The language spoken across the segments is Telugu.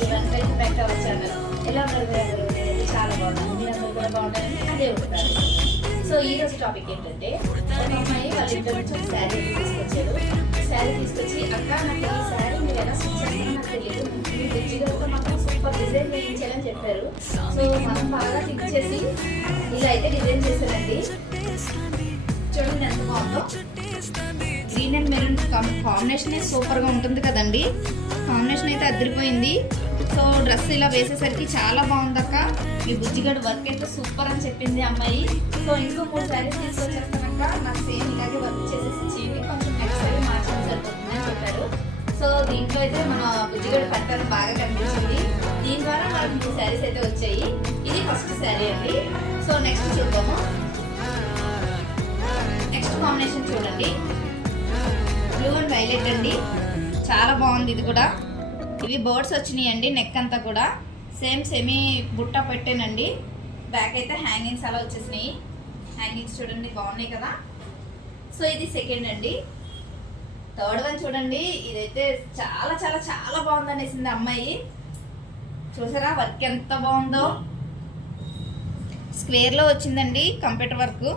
Welcome back to our channel. ఎలా ఉన్నారు మీరందరూ? నేనైతే చాలా బాగున్నాను. మీరందరూ కూడా బాగుంటారని అదే ఉంటారు. సో ఈ రోజు టాపిక్ ఏంటంటే, ఒక అమ్మాయి వాళ్ళ ఇంట్లో నుంచి ఒక శారీ తీసుకొచ్చారు. శారీ తీసుకొచ్చి, అక్క నాకు ఈ శారీ మీరు ఎలా స్టిచ్ చేస్తారో నాకు తెలియదు, మీ బుజ్జిగారితో మాత్రం సూపర్ డిజైన్ వేయించాలని చెప్పారు. సో మనం బాగా టిక్ చేసి ఇలా అయితే డిజైన్ చేశానండి. చూడండి ఎంత బాగుందో. Green and maroon combination super గా ఉంటుంది కదండి. కాంబినేషన్ అయితే అదిరిపోయింది. సో డ్రెస్ ఇలా వేసేసరికి చాలా బాగుంది అక్క, మీ బుజ్జిగడు వర్క్ అయితే సూపర్ అని చెప్పింది అమ్మాయి. సో ఇంకో 3 శారీస్ తీసుకొచ్చేస్తానక్క, నాకు సేమ్ ఇలాగే వర్క్ చేసేసి ఇచ్చేయండి, కొంచెం నెక్స్ట్ శారీ మార్చడం సరిపోతుంది అని చెప్పారు. సో దీంట్లో అయితే మన బుజ్జిగడు కట్టారు బాగా కనిపించింది. దీని ద్వారా మనకు 3 శారీస్ అయితే వచ్చాయి. ఇది ఫస్ట్ శారీ అండి. సో నెక్స్ట్ చూద్దాము. నెక్స్ట్ కాంబినేషన్ చూడండి, బ్లూ అండ్ వైలెట్ అండి, చాలా బాగుంది. ఇది కూడా ఇవి బర్డ్స్ వచ్చినాయి అండి. నెక్ అంతా కూడా సేమ్ సెమీ బుట్ట పెట్టానండి. బ్యాక్ అయితే హ్యాంగింగ్స్ అలా వచ్చేసినాయి. హ్యాంగింగ్స్ చూడండి బాగున్నాయి కదా. సో ఇది సెకండ్ అండి. థర్డ్ వన్ చూడండి, ఇదైతే చాలా చాలా చాలా బాగుంది అనేసింది అమ్మాయి. చూసారా వర్క్ ఎంత బాగుందో. స్క్వేర్లో వచ్చిందండి కంప్యూటర్ వర్క్.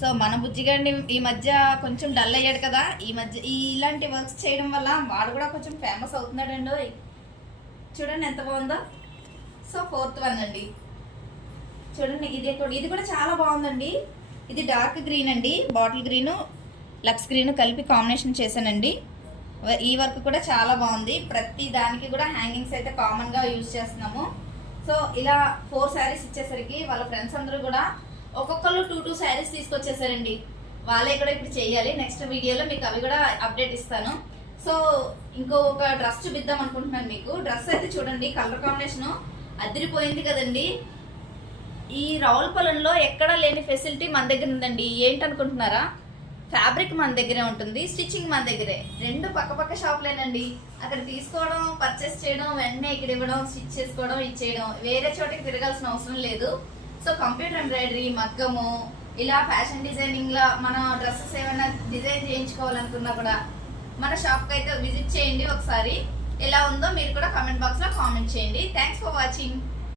సో మన బుజ్జిగాడిని ఈ మధ్య కొంచెం డల్ అయ్యాడు కదా, ఈ మధ్య ఇలాంటి వర్క్స్ చేయడం వల్ల వాడు కూడా కొంచెం ఫేమస్ అవుతున్నాడండి. చూడండి ఎంత బాగుందో. సో ఫోర్త్ వన్ అండి, చూడండి ఇది కూడా చాలా బాగుందండి. ఇది డార్క్ గ్రీన్ అండి, బాటిల్ గ్రీను లక్స్ గ్రీన్ కలిపి కాంబినేషన్ చేశానండి. ఈ వర్క్ కూడా చాలా బాగుంది. ప్రతి దానికి కూడా హ్యాంగింగ్స్ అయితే కామన్గా యూజ్ చేస్తున్నాము. సో ఇలా 4 శారీస్ ఇచ్చేసరికి వాళ్ళ ఫ్రెండ్స్ అందరూ కూడా ఒక్కొక్కరు 2 శారీస్ తీసుకొచ్చేసారండి. వాళ్ళే కూడా ఇప్పుడు చేయాలి. నెక్స్ట్ వీడియోలో మీకు అవి కూడా అప్డేట్ ఇస్తాను. సో ఇంకో ఒక డ్రెస్ చూపిద్దాం అనుకుంటున్నాను మీకు. డ్రెస్ అయితే చూడండి, కలర్ కాంబినేషన్ అదిరిపోయింది కదండి. ఈ రావులపాలెంలో ఎక్కడా లేని ఫెసిలిటీ మన దగ్గర ఉందండి. ఏంటనుకుంటున్నారా? ఫ్యాబ్రిక్ మన దగ్గరే ఉంటుంది, స్టిచ్చింగ్ మన దగ్గరే. 2 పక్క షాప్లేనండి. అక్కడ తీసుకోవడం, పర్చేస్ చేయడం, వెంటనే ఇక్కడ ఇవ్వడం, స్టిచ్ చేసుకోవడం, ఇచ్చేయడం, వేరే చోటికి తిరగాల్సిన అవసరం లేదు. సో కంప్యూటర్ ఎంబ్రాయిడరీ, మగ్గము, ఇలా ఫ్యాషన్ డిజైనింగ్ లా మన డ్రెస్సెస్ ఏమైనా డిజైన్ చేయించుకోవాలనుకున్నా కూడా మన షాప్కి అయితే విజిట్ చేయండి ఒకసారి. ఎలా ఉందో మీరు కూడా కామెంట్ బాక్స్లో కామెంట్ చేయండి. Thanks for watching.